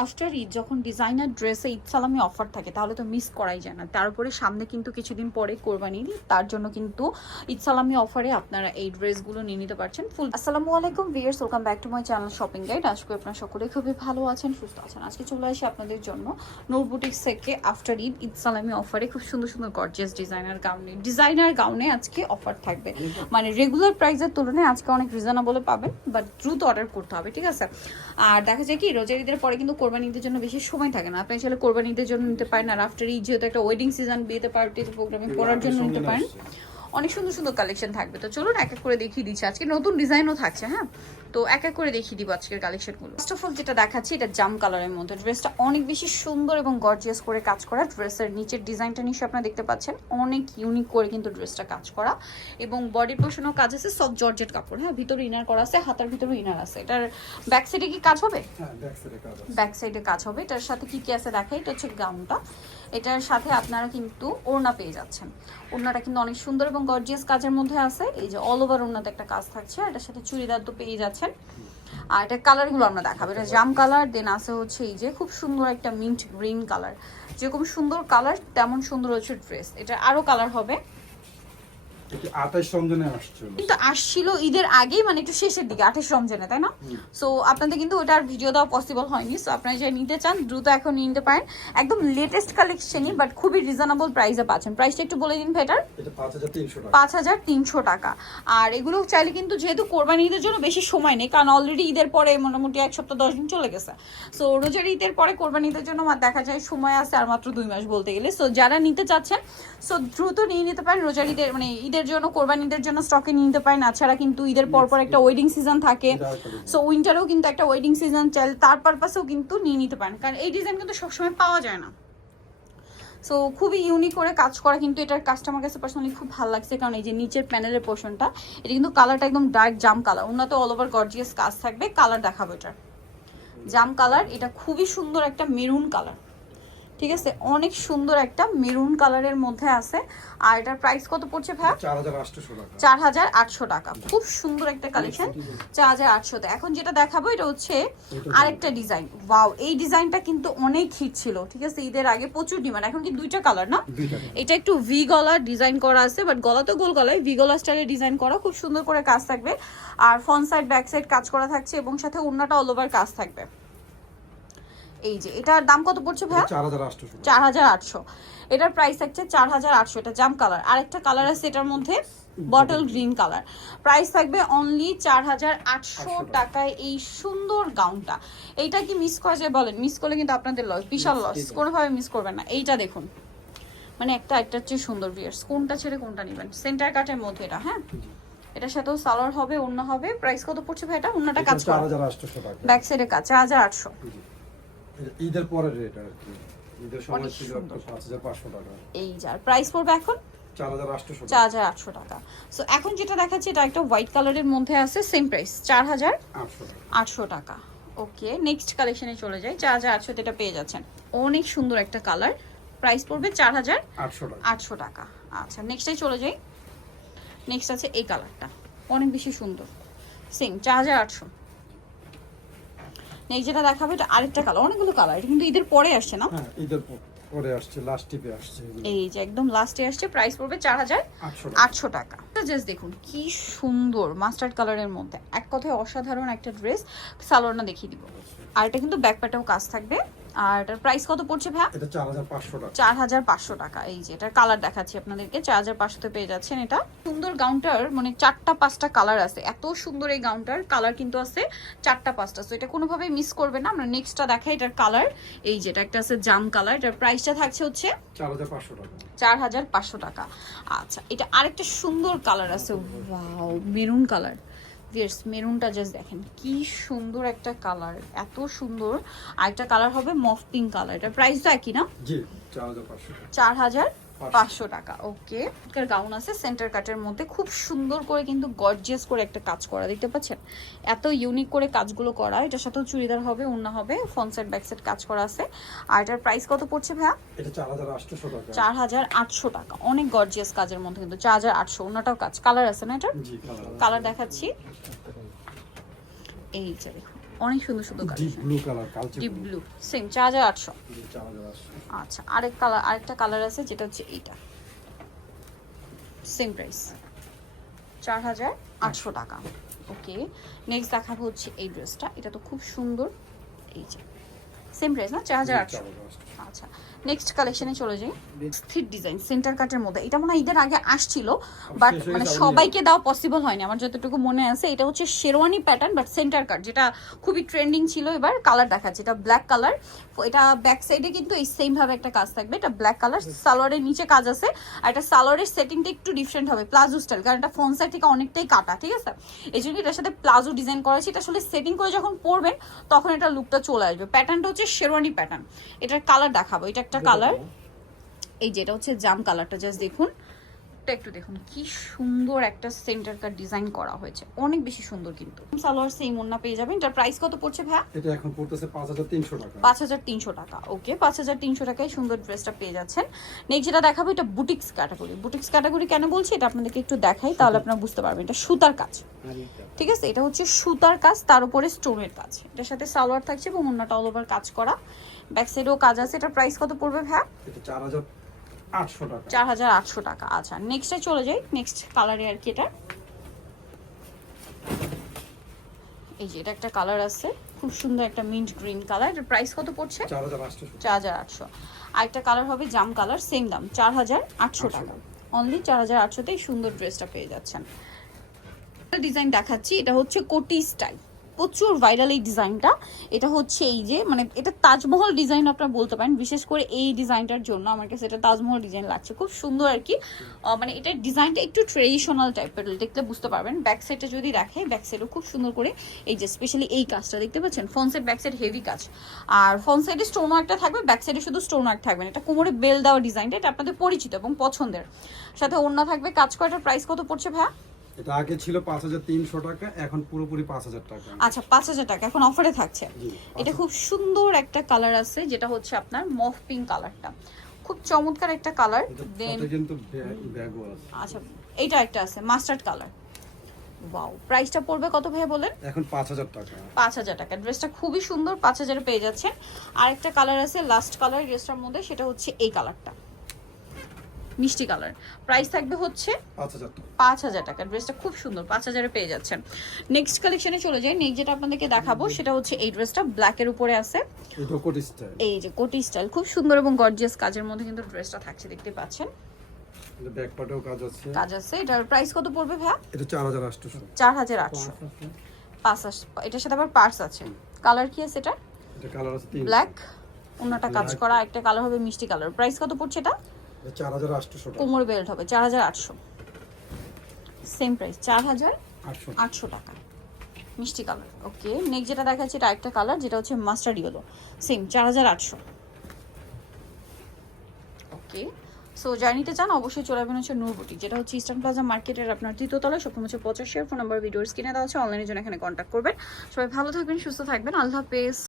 After Eid যখন designer ড্রেসে ঈদ সালামি অফার থাকে তাহলে তো মিস করাই যায় না। তারপরে সামনে কিন্তু কিছুদিন পরে কোরবানি ঈদ, তার জন্য কিন্তু ঈদ সালামি অফারে আপনারা এই ড্রেসগুলো নিয়ে নিতে পারছেন ফুল। আসসালামু আলাইকুম viewers, welcome back to my channel shopping guide. আশা করি আপনারা সকলে খুবই ভালো আছেন, সুস্থ আছেন। আজকে চলে আসি আপনাদের জন্য নূর বুটিক্স থেকে আফটার ঈদ সালামি অফারে খুব সুন্দর সুন্দর গর্জিয়াস ডিজাইনার গাউনে আজকে অফার থাকবে। মানে রেগুলার প্রাইসের তুলনায় আজকে অনেক রিজনেবলে পাবেন, বাট দ্রুত অর্ডার করতে হবে, ঠিক আছে? আর দেখা যায় কি রোজার ঈদের পরে কিন্তু কোরবানি ঈদের জন্য বেশি সময় থাকে না। আপনি আসলে কোরবানি ঈদের জন্য নিতে পারেন, আর আফটার ঈদ যেহেতু একটা ওয়েডিং সিজন, বিয়েতে পার্টিতে প্রোগ্রামে পড়ার জন্য নিতে পারেন। অনেক সুন্দর সুন্দর কালেকশন থাকবে। তো চলুন এক এক করে দেখিয়ে দিচ্ছি। আজকে নতুন ডিজাইনও থাকছে, হ্যাঁ, তো এক এক করে দেখিয়ে দিব আজকের কালেকশনগুলো। ফার্স্ট অফ অল যেটা দেখাচ্ছি, এটা জাম কালারের মধ্যে ড্রেসটা অনেক বেশি সুন্দর এবং গর্জিয়াস করে কাজ করা। ড্রেসের নিচের ডিজাইনটা নিশ্চয়ই আপনারা দেখতে পাচ্ছেন, অনেক ইউনিক করে কিন্তু ড্রেসটা কাজ করা, এবং বডির পোর্শনও কাজ আছে সফট জর্জেট কাপড়, হ্যাঁ, ভিতরে ইনার করা আছে, হাতার ভিতরে ইনার আছে। এটার ব্যাক সাইডে কি কাজ হবে? হ্যাঁ, ব্যাক সাইডে কাজ হবে। এটার সাথে কি কি আছে দেখাই। এটা হচ্ছে গাউনটা, এটার সাথে আপনারা কিন্তু ওড়না পেয়ে যাচ্ছেন। ওড়নাটা কিন্তু অনেক সুন্দর এবং গর্জিয়াস কাজের মধ্যে আছে। এই যে অল ওভার ওড়নাতে একটা কাজ থাকছে, এটার সাথে চুড়িদার তো পেয়ে যাচ্ছেন। আর এটা কালারগুলো আমরা দেখাবো। এটা জাম কালার, দেন আছে হচ্ছে এই যে খুব সুন্দর একটা মিন্ট গ্রিন কালার। যেরকম সুন্দর কালার তেমন সুন্দর হচ্ছে ড্রেস। এটা আরো কালার হবে, কিন্তু আসছিল ঈদের আগেই, মানে একটু শেষের দিকে 28 রমজানে, তাই না? সো আপনাদের কিন্তু ওটার ভিডিও দেওয়া পসিবল হয়নি। সো আপনারা যারা নিতে চান দ্রুত এখন নিতে পারেন। একদম লেটেস্ট কালেকশনই, বাট খুবই রিজনেবল প্রাইসে পাচ্ছেন। প্রাইসটা একটু বলে দিন ভাইটার। 5,300 টাকা। আর এগুলো চাইলে কিন্তু, যেহেতু কোরবানি ঈদের জন্য বেশি সময় নেই, কারণ অলরেডি ঈদের পরে মোটামুটি 1 সপ্তাহ 10 দিন চলে গেছে। সো রোজার ঈদের পরে কোরবানি ঈদের জন্য দেখা যায় সময় আছে আর মাত্র 2 মাস বলতে গেলে। সো যারা নিতে চাচ্ছেন সো দ্রুত নিয়ে নিতে পারেন। রোজার ঈদের মানে ঈদের জন্য, কোরবানি ঈদের জন্য স্টকে নিয়ে নিতে পারেন। এছাড়া কিন্তু ঈদের পরপর একটা ওয়েডিং সিজন থাকে, সো উইন্টারেও কিন্তু একটা ওয়েডিং সিজন চাইলে তার পারপাসেও কিন্তু নিয়ে নিতে পারেন, কারণ এই ডিজাইন কিন্তু সবসময় পাওয়া যায় না। সো খুবই ইউনিক করে কাজ করা, কিন্তু এটার কাস্টমার কাছে পার্সোনালি খুব ভালো লাগছে, কারণ এই যে নিচের প্যানেলের পোর্শনটা, এটা কিন্তু কালারটা একদম ডার্ক জাম কালার। ওনাতে অল ওভার গর্জিয়াস কাজ থাকবে। কালার দেখাবো, এটার জাম কালার, এটা খুবই সুন্দর একটা মেরুন কালার, ঠিক আছে? অনেক সুন্দর একটা মেরুন কালারের মধ্যে আছে। আর এটার প্রাইস কত পড়ছে ভাই? 4,800 টাকা। খুব সুন্দর একটা কালেকশন, 4,800। এখন যেটা দেখাবো এটা হচ্ছে আরেকটা ডিজাইন। ওয়াও, এই ডিজাইনটা কিন্তু অনেক হিট ছিল, ঠিক আছে? ঈদের আগে প্রচুর ডিমান্ড। এখন কি দুইটা কালার না? এটা একটু ভি গলার ডিজাইন করা আছে, বাট গলা তো গোল গলায়, ভি গলা স্টাইলে ডিজাইন করা, খুব সুন্দর করে কাজ থাকবে। আর ফ্রন্ট সাইড ব্যাক সাইড কাজ করা থাকছে, এবং সাথে ওড়নাটা অল ওভার কাজ থাকবে। এই যে এটার দাম কত পড়ছে ভাই? 4,800। এটার প্রাইস থাকছে 4,800। এটা জাম কালার। আরেকটা কালার আছে এটার মধ্যে, বটল গ্রিন কালার। প্রাইস থাকবে অনলি 4,800 টাকায় এই সুন্দর গাউনটা। এইটা কি মিস করা যায় বলেন? মিস করলে কিন্তু আপনাদের লস, বিশাল লস। কোনোভাবে মিস করবেন না। এইটা দেখুন, মানে একটা চেয়ে সুন্দর ভিউয়ার্স। কোনটা ছেড়ে কোনটা নেবেন? সেন্টার কাটের মধ্যে এটা, হ্যাঁ, এটার সাথেও সালোয়ার হবে, ওড়না হবে। প্রাইস কত পড়ছে ভাই? এটা ওড়নাটা কাজ করা, 4,800 টাকা। ব্যাক সাইডে কাজ, 4,800। ঈদের পরের রেট আর কি, ঈদের সময় ছিল 5,500 টাকা। এই যার প্রাইস পড়বে এখন 4,800 টাকা। সো এখন যেটা দেখাচ্ছি এটা একটা হোয়াইট কালারের মধ্যে আছে, সেম প্রাইস 4,800 টাকা। ওকে, নেক্সট কালেকশনে চলে যাই। 4,800 এটা পেয়ে যাচ্ছেন। অনেক সুন্দর একটা কালার, প্রাইস পড়বে 4,800 টাকা। আচ্ছা, নেক্সটে চলে যাই। নেক্সট আছে এই কালারটা, অনেক বেশি সুন্দর, সেম 4,800। নেক্সট যেটা দেখাবো এটা আরেকটা কালার, অনেকগুলো কালার, এটা কিন্তু ঈদের পরে আসছে না? হ্যাঁ, ঈদের পরে আসছে, লাস্ট টিপে আসছে। এই যে একদম লাস্টে আসছে। প্রাইস পড়বে 4,800 টাকা। জাস্ট দেখুন কি সুন্দর মাস্টার্ড কালারের মধ্যে, এক কথায় অসাধারণ একটা ড্রেস। সালোয়ারটা দেখিয়ে দিব। আর এটা কিন্তু ব্যাক প্যাটাও কাজ থাকবে। আর এটার প্রাইস কত পড়ছে ভাই? এটা 4,500 টাকা। 4,500 টাকা। এই যে এটার কালার দেখাচ্ছি আপনাদেরকে, 4,500 তে পেয়ে যাচ্ছেন। এটা সুন্দর গাউনটার মানে 4টা-5টা কালার আছে। এত সুন্দর এই গাউনটার কালার কিন্তু আছে 4টা-5টা। সো এটা কোনোভাবেই মিস করবে না। আমরা নেক্সটটা দেখাই। এটার কালার এই যে, এটা একটা আছে জাম কালার। এটার প্রাইসটা থাকছে হচ্ছে 4,500 টাকা। 4,500 টাকা। আচ্ছা, এটা আরেকটা সুন্দর কালার আছে, ওয়াও, মেরুন কালার। ভিউয়ার্স, মেরুনটা জাস্ট দেখেন কি সুন্দর একটা কালার, এত সুন্দর। আরেকটা কালার হবে মফ পিঙ্ক কালার। এটার প্রাইস তো একই না? জি, 4,500 টাকা। 4,500 টাকা। ওকে, এটার গাউন আছে সেন্টার কাটের মধ্যে, খুব সুন্দর করে কিন্তু গর্জিয়াস করে একটা কাজ করা, দেখতে পাচ্ছেন? এত ইউনিক করে কাজগুলো করা। এটার সাথেও চুড়িদার হবে, ওড়না হবে, ফ্রন্ট সাইড ব্যাক সাইড কাজ করা আছে। আর এটার প্রাইস কত পড়ছে ভাইয়া? এটা 4,800 টাকা। 4,800 টাকা। অনেক গর্জিয়াস কাজের মধ্যে কিন্তু 4,800। ওড়নাটাও কাজ, কালার আছে না এটা? জি, কালার দেখাচ্ছি। এই যে দেখুন, অনেক সুন্দর সুন্দর ডিপ কালেকশন। ব্লু কালার, কালচে ডিপ ব্লু। Blue same 4800। 4800। আচ্ছা আরেকটা কালার আছে যেটা হচ্ছে এইটা, সেম প্রাইস 4800 টাকা। ওকে, নেক্সট দেখাবো হচ্ছে এই ড্রেসটা, এটা তো খুব সুন্দর, এই যে সেম প্রাইস না 4800। 4800। আচ্ছা নেক্সট কালেকশনে চলে যাই। স্থির ডিজাইন সেন্টার কাটের মধ্যে, এটা মনে হয় ঈদের আগে আসছিল বাট শেষ হয়ে মানে যাওনি। সবাইকে দেওয়া পসিবল হয়নি, আমার যতটুকু মনে আছে। এটা হচ্ছে শেরওয়ানি প্যাটার্ন বাট সেন্টার কাট, যেটা খুবই ট্রেন্ডিং ছিল। এবার কালার দেখাচ্ছে, এটা ব্ল্যাক কালার, এটা ব্যাক সাইডে কিন্তু এই সেম ভাবে একটা কাজ থাকবে, এটা ব্ল্যাক কালার, সালোয়ারের নিচে কাজ আছে। আর এটা সালোয়ারের সেটিংটা একটু ডিফারেন্ট হবে, প্লাজো স্টাইল, কারণ এটা ফ্রন্ট সাইড থেকে অনেকটাই কাটা, ঠিক আছে? এই জন্য এটার সাথে প্লাজো ডিজাইন করা আছে। এটা আসলে সেটিং করে যখন পরবেন তখন এটা লুকটা চলে আসবে। প্যাটার্নটা হচ্ছে শেরওয়ানি প্যাটার্ন। এটার কালার দেখাবো, এটা একটা কালার, এই যেটা হচ্ছে জাম কালারটা, জাস্ট দেখুন, এটা একটু দেখুন কি সুন্দর একটা সেন্টার কাট ডিজাইন করা হয়েছে, অনেক বেশি সুন্দর। কিন্তু সালোয়ার সেম ওন্না পেয়ে যাবেন। এটার প্রাইস কত পড়ছে ভাইয়া? এটা এখন পড়তেছে 5300 টাকা। 5300 টাকা। ওকে, 5300 টাকায় সুন্দর ড্রেসটা পেয়ে যাচ্ছেন। নেক্সট যেটা দেখাবো, এটা বুটিক্স ক্যাটাগরি। বুটিক্স ক্যাটাগরি কেন বলছি, এটা আপনাদেরকে একটু দেখাই, তাহলে আপনারা বুঝতে পারবেন। এটা সুতার কাজ, ঠিক আছে? এটা হচ্ছে সুতার কাজ, তার উপরে স্টোনের কাজ। এটার সাথে সালোয়ার থাকছে এবং ওন্নাটা অল ওভার কাজ করা, ব্যাক সাইডেও কাজ আছে। এটার প্রাইস কত পড়বে ভাইয়া? এটা 4800 টাকা। 4800 টাকা। আচ্ছা নেক্সটে চলে যাই, নেক্সট কালারে আর কি, এটা এই যে এটা একটা কালার আছে, খুব সুন্দর একটা মিন্ট গ্রিন কালার। এটার প্রাইস কত পড়ছে? 4800। 4800। আরেকটা কালার হবে জাম কালার, সেম দাম 4800 টাকা। অনলি 4800তেই সুন্দর ড্রেসটা পেয়ে যাচ্ছেন। ডিজাইন দেখাচ্ছি, এটা হচ্ছে কোটি স্টাইল, প্রচুর ভাইরাল এই ডিজাইনটা। এটা হচ্ছে এই যে মানে এটা তাজমহল ডিজাইন আপনারা বলতে পারেন, বিশেষ করে এই ডিজাইনটার জন্য আমার কাছে এটা তাজমহল ডিজাইন লাগছে, খুব সুন্দর আর কি। মানে এটার ডিজাইনটা একটু ট্রেডিশনাল টাইপের, দেখলে বুঝতে পারবেন। ব্যাক সাইডটা যদি দেখে, ব্যাক সাইডও খুব সুন্দর করে এই যে স্পেশালি এই কাজটা দেখতে পাচ্ছেন, front side back side heavy কাজ। আর ফ্রন্ট সাইডে স্টোন ওয়ার্কটা থাকবে, ব্যাক সাইডে শুধু স্টোন ওয়ার্ক থাকবে না। এটা কোমরে বেল দেওয়া ডিজাইনটা, এটা আপনাদের পরিচিত এবং পছন্দের। সাথে ওড়না থাকবে, কাজ করাটার প্রাইস কত পড়ছে ভাইয়া? এটা আগে ছিল 5300 টাকা, এখন পুরোপুরি 5000 টাকা। আচ্ছা 5000 টাকা এখন অফারে থাকছে। জি, এটা খুব সুন্দর একটা কালার আছে, যেটা হচ্ছে আপনার মফ পিঙ্ক কালারটা, খুব চমৎকার একটা কালার। দেন এটা কিন্তু ব্যাগও আছে। আচ্ছা এইটা একটা আছে মাস্টার্ড কালার। ওয়াও, প্রাইসটা পড়বে কত ভাই বলেন? এখন 5000 টাকা। 5000 টাকা। ড্রেসটা খুবই সুন্দর, 5000 এ পেয়ে যাচ্ছেন। আরেকটা কালার আছে লাস্ট কালার ড্রেসটার মধ্যে, সেটা হচ্ছে এই কালারটা, মিষ্টি কালার। প্রাইস থাকবে হচ্ছে 5000 টাকা। 5000 টাকা। ড্রেসটা খুব সুন্দর, 5000 এ পেয়ে যাচ্ছেন। নেক্সট কালেকশনে চলে যাই। নেক্সট যেটা আপনাদেরকে দেখাবো সেটা হচ্ছে এই ড্রেসটা, ব্ল্যাকের উপরে আছে, এটা কোটি স্টাইল। এই যে কোটি স্টাইল, খুব সুন্দর এবং গর্জিয়াস কাজের মধ্যে কিন্তু ড্রেসটা থাকছে, দেখতে পাচ্ছেন এটা ব্যাক পার্টেও কাজ আছে। কাজ আছে। এটার প্রাইস কত পড়বে ভাইয়া? এটা 4800। 4800। এটার সাথে আবার পার্স আছে। কালার কি আছে এটা? এটা কালার আছে 3 ব্ল্যাক, অন্যটা কাজ করা, একটা কালার হবে মিষ্টি কালার। প্রাইস কত পড়ছে এটা? এটা 4800 টাকা। কোমর বেল্ট হবে 4800, সেম প্রাইস 4800 টাকা, মিষ্টি কালার। ওকে, নেক্সট যেটা দেখাচ্ছি এটা একটা কালার, যেটা হচ্ছে মাস্টার্ড ইয়েলো, সেম 4800। ওকে, সো যারা নিতে চান অবশ্যই চলে আসবেন হচ্ছে নূর বুটিক, যেটা হচ্ছে ইস্টার্ন প্লাজা মার্কেটের আপনার 3য় তলায়, শপ হচ্ছে 85। ফোন নাম্বার ভিডিওর স্ক্রিনে দেওয়া আছে, অনলাইনে জন্য এখানে কন্ট্যাক্ট করবেন। সবাই ভালো থাকবেন, সুস্থ থাকবেন, আল্লাহ হাফেজ।